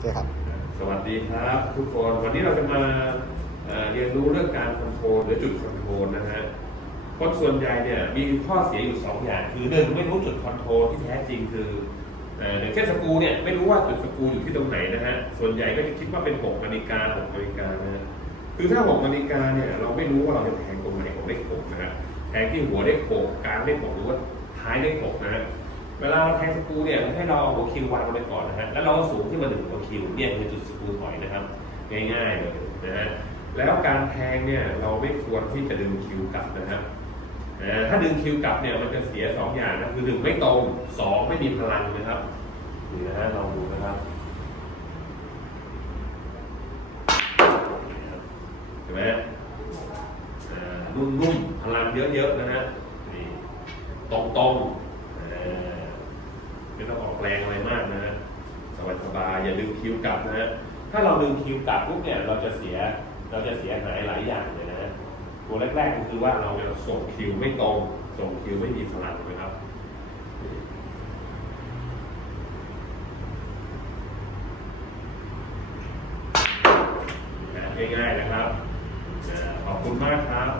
ใช่ครับ สวัสดีครับทุกคนวันนี้เราจะมาเรียนรู้เรื่องการคอนโทรลหรือจุดคอนโทรลนะฮะคนส่วนใหญ่เนี่ยมีข้อเสียอยู่2อย่าง คือหนึ่งไม่รู้จุดคอนโทรลที่แท้จริงคืออย่างเช่นสกูเนี่ยไม่รู้ว่าจุดสกูอยู่ที่ตรงไหนนะฮะส่วนใหญ่ก็จะคิดว่าเป็น6นาฬิกา6นาฬิกานะฮะคือถ้า6นาฬิกาเนี่ยเราไม่รู้ว่าเราจะแทงตรงไหนของเลข6นะฮะแทงที่หัวเลข6กลางเลข6หรือว่าท้ายเลข6นะฮะ เวลาเราแทงสกูเนี่ยให้เราเอาหัวคิววางลงไปก่อนนะฮะแล้วเราสูงขึ้นมาถึงหัวคิวเนี่ยคือจุดสกูถอยนะครับ ง่ายๆเลยนะฮะแล้วการแทงเนี่ยเราไม่ควรที่จะดึงคิวกลับนะครับถ้าดึงคิวกลับเนี่ยมันจะเสียสองอย่างนะคือหนึ่งไม่ตรงสองไม่มีพลังนะครับนี่นะฮะลองดูนะครับเห็นไหมอ่านุ่มๆพลังเยอะๆนะฮะนี่ตรงๆ ไม่ต้องออกแรงอะไรมากนะ สบายสบายอย่าดึงคิวกลับนะ ถ้าเราดึงคิวกลับปุ๊บเนี่ยเราจะเสียเราจะเสียหายหลายอย่างเลยนะ ตัวแรกๆก็คือว่าเราจะส่งคิวไม่ตรง ส่งคิวไม่มีพลังนะครับง่ายๆนะครับ ขอบคุณมากครับ